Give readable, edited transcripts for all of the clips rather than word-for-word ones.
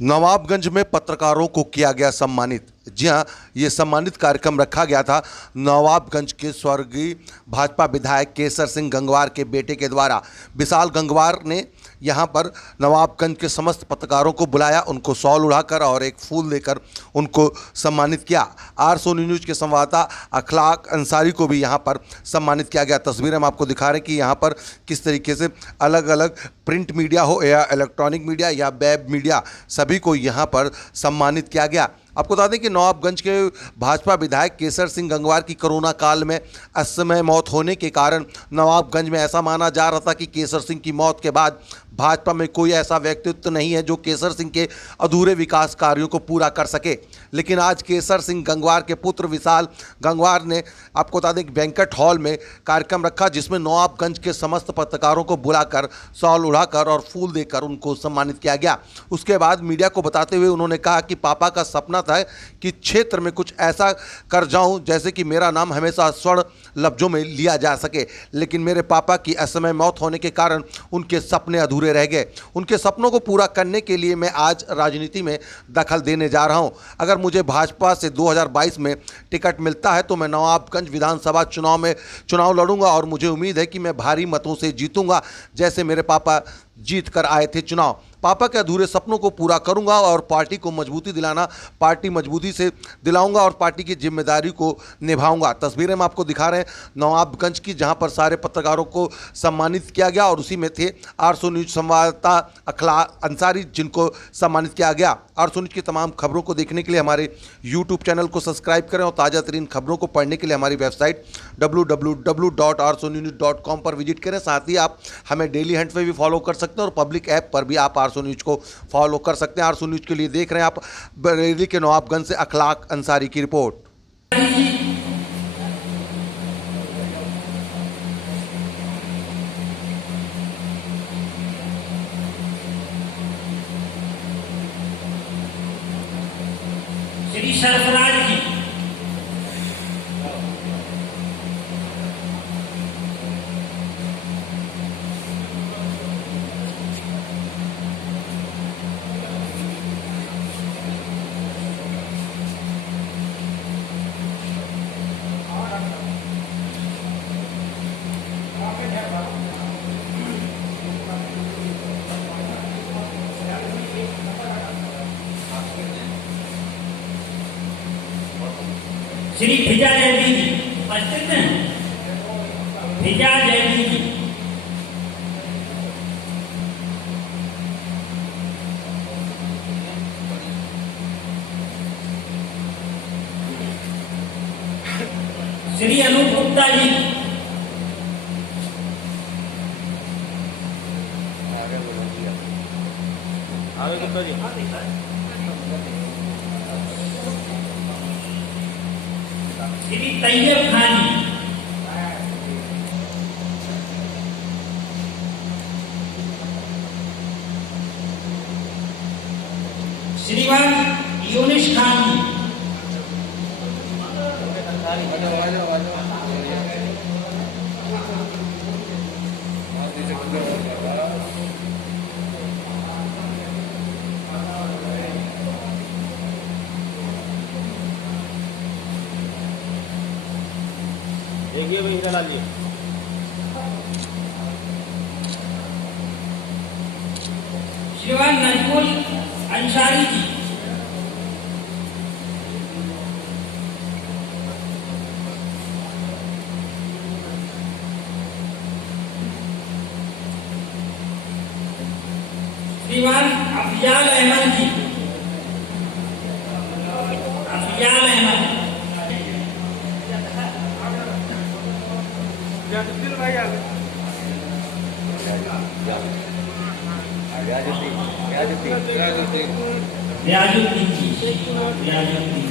नवाबगंज में पत्रकारों को किया गया सम्मानित। जी हाँ, ये सम्मानित कार्यक्रम रखा गया था नवाबगंज के स्वर्गीय भाजपा विधायक केसर सिंह गंगवार के बेटे के द्वारा। विशाल गंगवार ने यहाँ पर नवाबगंज के समस्त पत्रकारों को बुलाया, उनको शॉल उड़ाकर और एक फूल देकर उनको सम्मानित किया। आर सोनी न्यूज़ के संवाददाता अखलाक अंसारी को भी यहाँ पर सम्मानित किया गया। तस्वीरें हम आपको दिखा रहे हैं कि यहाँ पर किस तरीके से अलग अलग प्रिंट मीडिया हो या इलेक्ट्रॉनिक मीडिया या वेब मीडिया, सभी को यहाँ पर सम्मानित किया गया। आपको बता दें कि नवाबगंज के भाजपा विधायक केसर सिंह गंगवार की कोरोना काल में असमय मौत होने के कारण नवाबगंज में ऐसा माना जा रहा था कि केसर सिंह की मौत के बाद भाजपा में कोई ऐसा व्यक्तित्व नहीं है जो केसर सिंह के अधूरे विकास कार्यों को पूरा कर सके। लेकिन आज केसर सिंह गंगवार के पुत्र विशाल गंगवार ने, आपको बता दें कि बैंक्वेट हॉल में कार्यक्रम रखा जिसमें नवाबगंज के समस्त पत्रकारों को बुलाकर शॉल उड़ाकर और फूल देकर उनको सम्मानित किया गया। उसके बाद मीडिया को बताते हुए उन्होंने कहा कि पापा का सपना था कि क्षेत्र में कुछ ऐसा कर जाऊं जैसे कि मेरा नाम हमेशा स्वर्ण लफ्जों में लिया जा सके, लेकिन मेरे पापा की असमय मौत होने के कारण उनके सपने अधूरे रह गए। उनके सपनों को पूरा करने के लिए मैं आज राजनीति में दखल देने जा रहा हूं। अगर मुझे भाजपा से 2022 में टिकट मिलता है तो मैं नवाबगंज विधानसभा चुनाव लड़ूंगा और मुझे उम्मीद है कि मैं भारी मतों से जीतूंगा, जैसे मेरे पापा जीत कर आए थे चुनाव। पापा के अधूरे सपनों को पूरा करूंगा और पार्टी को मजबूती दिलाना, पार्टी मजबूती से दिलाऊंगा और पार्टी की जिम्मेदारी को निभाऊंगा। तस्वीरें हम आपको दिखा रहे हैं नवाबगंज की, जहां पर सारे पत्रकारों को सम्मानित किया गया और उसी में थे आरसो न्यूज संवाददाता अखलाक अंसारी, जिनको सम्मानित किया गया। आरसो न्यूज की तमाम खबरों को देखने के लिए हमारे यूट्यूब चैनल को सब्सक्राइब करें और ताज़ा तरीन खबरों को पढ़ने के लिए हमारी वेबसाइट www.arsonews.com पर विजिट करें। साथ ही आप हमें डेली हंट पे भी फॉलो कर सकते हैं और पब्लिक ऐप पर भी आप आरसो न्यूज को फॉलो कर सकते हैं। आरसो न्यूज के लिए देख रहे हैं आप बरेली के नवाबगंज से अखलाक अंसारी की रिपोर्ट। श्री सरफराज जी, श्री फिजा जयदी जी उपस्थित हैं। फिजा जयदी जी, श्री अनूप गुप्ता जी, श्री तैयब खान जी, श्रीमान यूनिश खान जी, देखिए भाई इधर डालिए। श्रीमान नजमुल अंसारी जी, श्रीमान अफजाल अहमद जी, अफजाल अहमद, रियाजुद्दीन जी, रियाजुद्दीन,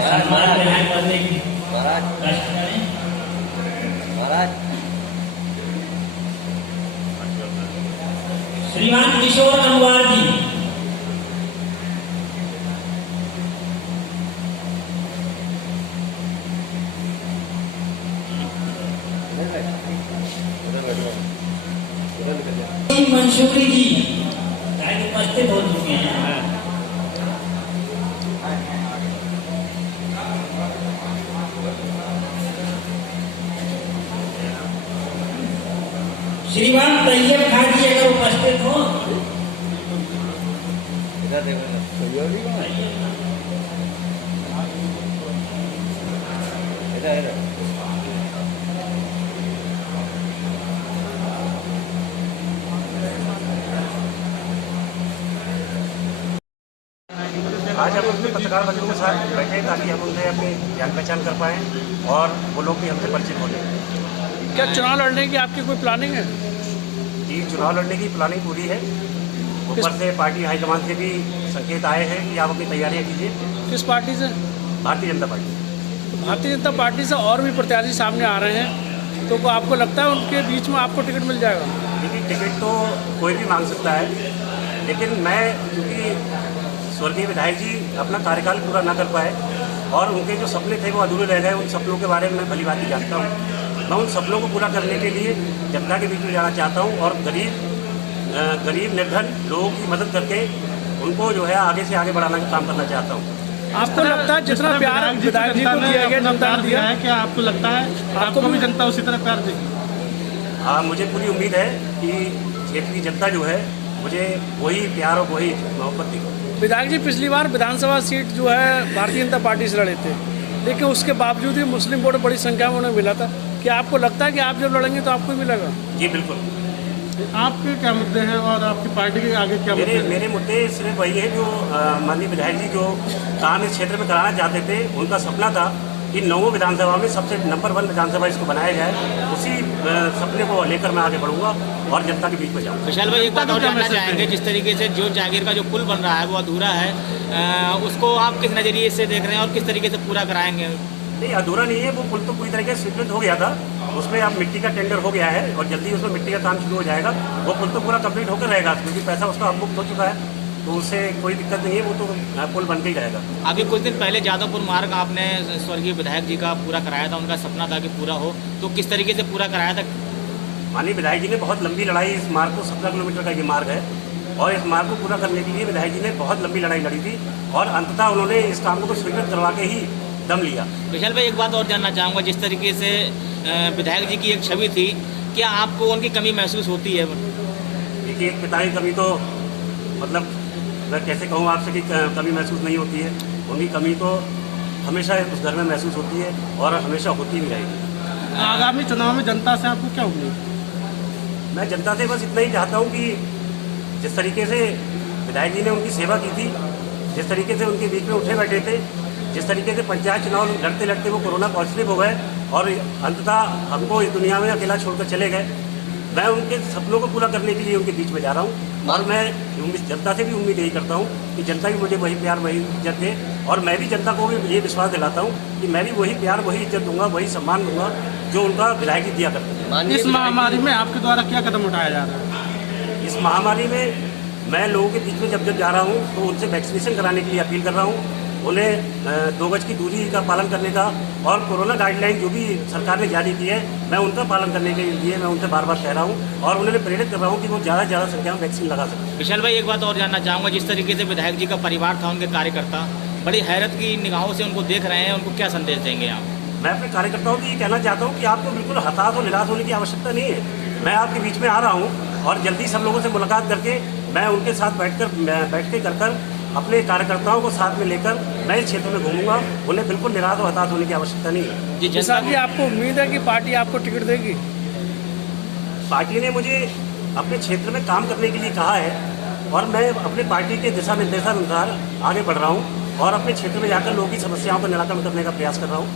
सम्मान ग्रहण करने की कष्ट करें। श्रीमान किशोर गंगवार जी, मंसूरी जी शायद उपस्थित हो चुके हैं। श्रीमान तैयब खाजी अगर उपस्थित हो। इधर देखो इधर आज हम अपने पत्रकार बंधुओं के साथ बैठे ताकि हम उनसे अपनी जान पहचान कर पाएँ और वो लोग भी हमसे परिचित हो जाए। क्या चुनाव लड़ने की आपकी कोई प्लानिंग है? जी, चुनाव लड़ने की प्लानिंग पूरी है। ऊपर से पार्टी हाईकमान से भी संकेत आए हैं कि आप अपनी तैयारियां कीजिए। किस पार्टी से? भारतीय जनता पार्टी। तो भारतीय जनता पार्टी से और भी प्रत्याशी सामने आ रहे हैं, तो आपको लगता है उनके बीच में आपको टिकट मिल जाएगा? देखिए, टिकट तो कोई भी मांग सकता है, लेकिन मैं क्योंकि स्वर्गीय विधायक जी अपना कार्यकाल पूरा ना कर पाए और उनके जो सपने थे वो अधूरे रह गए, उन सपनों के बारे में मैं भली बात जानता हूँ। मैं उन सपनों को पूरा करने के लिए जनता के बीच में जाना चाहता हूँ और गरीब निर्धन लोगों की मदद करके उनको जो है आगे से आगे बढ़ाने का काम करना चाहता हूँ। आपको लगता है जितना प्यार विधायक जी को दिया गया, जनता ने दिया है, क्या आपको लगता है आपको भी जनता उसी तरह प्यार देगी? हाँ, मुझे पूरी उम्मीद है कि क्षेत्र की जनता जो है मुझे वही प्यार और वही मोहब्बत देगी। विधायक जी पिछली बार विधानसभा सीट जो है भारतीय जनता पार्टी से लड़े थे, लेकिन उसके बावजूद भी मुस्लिम वोट बड़ी संख्या में उन्हें मिला था। क्या आपको लगता है कि आप जब लड़ेंगे तो आपको भी मिलेगा? जी बिल्कुल। आपके क्या मुद्दे हैं और आपकी पार्टी के आगे क्या मुद्दे हैं? मेरे मुद्दे सिर्फ वही है जो माननीय विधायक जी जो काम इस क्षेत्र में कराना चाहते थे, उनका सपना था कि 9 विधानसभा में सबसे नंबर 1 विधानसभा इसको बनाया जाए। उसी सपने को लेकर मैं आगे बढ़ूंगा और जनता के बीच में जाऊँगा। विशाल भाई, एक बात और जानना चाहेंगे, जिस तरीके से जो जागीर का जो पुल बन रहा है वो अधूरा है, उसको आप किस नज़रिए से देख रहे हैं और किस तरीके से पूरा कराएंगे? नहीं, अधूरा नहीं है, वो पुल तो पूरी तरीके से स्वीकृत हो गया था। उसमें अब मिट्टी का टेंडर हो गया है और जल्दी उसमें मिट्टी का काम शुरू हो जाएगा। वो पुल तो पूरा कंप्लीट होकर रहेगा क्योंकि पैसा उसका अवमुक्त हो चुका है, तो उससे कोई दिक्कत नहीं है, वो तो पुल बन के ही रहेगा। अभी कुछ दिन पहले जादवपुर मार्ग आपने स्वर्गीय विधायक जी का पूरा कराया था, उनका सपना था कि पूरा हो, तो किस तरीके से पूरा कराया था? माननीय विधायक जी ने बहुत लंबी लड़ाई, इस मार्ग को 17 किलोमीटर का ये मार्ग है और इस मार्ग को पूरा करने के लिए विधायक जी ने बहुत लंबी लड़ाई लड़ी थी और अंततः उन्होंने इस काम को तो स्वीकृत करवा के ही दम लिया। विशाल भाई, एक बात और जानना चाहूँगा, जिस तरीके से विधायक जी की एक छवि थी, क्या आपको उनकी कमी महसूस होती है? देखिए, एक पिता की कमी तो मतलब मैं कैसे कहूँ आपसे कि कमी महसूस नहीं होती है। उनकी कमी तो हमेशा उस घर में महसूस होती है और हमेशा होती भी रहेगी। आगामी चुनाव में जनता से आपको क्या उम्मीद? मैं जनता से बस इतना ही चाहता हूँ कि जिस तरीके से विधायक जी ने उनकी सेवा की थी, जिस तरीके से उनके बीच में उठे बैठे थे, जिस तरीके से पंचायत चुनाव लड़ते लड़ते वो कोरोना पॉजिटिव हो गए और अंततः हमको इस दुनिया में अकेला छोड़कर चले गए, मैं उनके सपनों को पूरा करने के लिए उनके बीच में जा रहा हूँ और मैं जनता से भी उम्मीद यही करता हूँ कि जनता भी मुझे वही प्यार वही इज्जत दे और मैं भी जनता को भी ये विश्वास दिलाता हूँ कि मैं भी वही प्यार वही इज्जत दूंगा, वही सम्मान दूंगा जो उनका विधायक जी दिया करते हैं। इस महामारी में आपके द्वारा क्या कदम उठाया जा रहा है? इस महामारी में मैं लोगों के बीच में जब जा रहा हूँ तो उनसे वैक्सीनेशन कराने के लिए अपील कर रहा हूँ, उन्हें 2 गज की दूरी का पालन करने का और कोरोना गाइडलाइन जो भी सरकार ने जारी की है मैं उनका पालन करने के लिए मैं उनसे बार बार कह रहा हूँ और उन्हें प्रेरित कर रहा हूँ कि वो ज़्यादा से ज़्यादा संख्या में वैक्सीन लगा सकें। विशाल भाई, एक बात और जानना चाहूँगा, जिस तरीके से विधायक जी का परिवार था, उनके कार्यकर्ता बड़ी हैरत की निगाहों से उनको देख रहे हैं, उनको क्या संदेश देंगे आप? मैं अपने कार्यकर्ताओं को ये कहना चाहता हूँ कि आपको बिल्कुल हताश और निराश होने की आवश्यकता नहीं है। मैं आपके बीच में आ रहा हूँ और जल्दी सब लोगों से मुलाकात करके मैं उनके साथ बैठ के कर अपने कार्यकर्ताओं को साथ में लेकर मैं इस क्षेत्र में घूमूंगा। उन्हें बिल्कुल निराश और हताश होने की आवश्यकता नहीं है। जी, जैसा कि आपको उम्मीद है कि पार्टी आपको टिकट देगी? पार्टी ने मुझे अपने क्षेत्र में काम करने के लिए कहा है और मैं अपने पार्टी के दिशा निर्देशानुसार आगे बढ़ रहा हूँ और अपने क्षेत्र में जाकर लोगों की समस्याओं का निराकरण करने का प्रयास कर रहा हूँ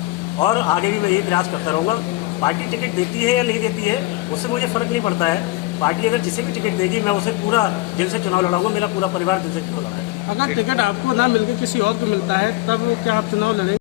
और आगे भी मैं यही प्रयास करता रहूँगा। पार्टी टिकट देती है या नहीं देती है उससे मुझे फ़र्क नहीं पड़ता है। पार्टी अगर जिसे भी टिकट देगी मैं उसे पूरा दिल से चुनाव लड़ाऊंगा, मेरा पूरा परिवार दिल से चुनाव लड़ाएगा। अगर टिकट आपको ना मिलकर किसी और को मिलता है तब क्या आप चुनाव लड़ेंगे?